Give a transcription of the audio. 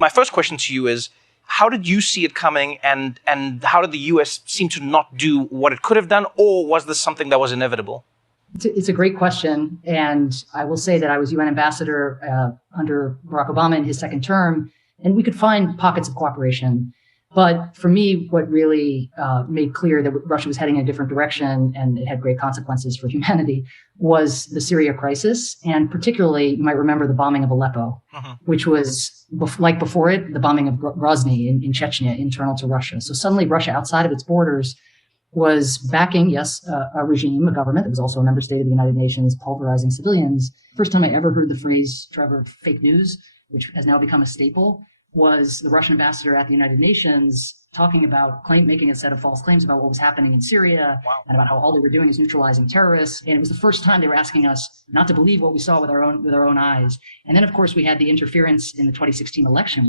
My first question to you is, how did you see it coming, and how did the US seem to not do what it could have done, or was this something that was inevitable? It's a great question. And I will say that I was UN ambassador under Barack Obama in his second term, and we could find pockets of cooperation. But for me, what really made clear that Russia was heading in a different direction and it had great consequences for humanity was the Syria crisis. And particularly, you might remember the bombing of Aleppo, which was, like before it, the bombing of Grozny in Chechnya, internal to Russia. So suddenly Russia, outside of its borders, was backing, yes, a regime, a government that was also a member state of the United Nations, pulverizing civilians. First time I ever heard the phrase, Trevor, fake news, which has now become a staple, was the Russian ambassador at the United Nations talking about making a set of false claims about what was happening in Syria. Wow. And about how all they were doing is neutralizing terrorists. And it was the first time they were asking us not to believe what we saw with our own eyes. And then, of course, we had the interference in the 2016 election.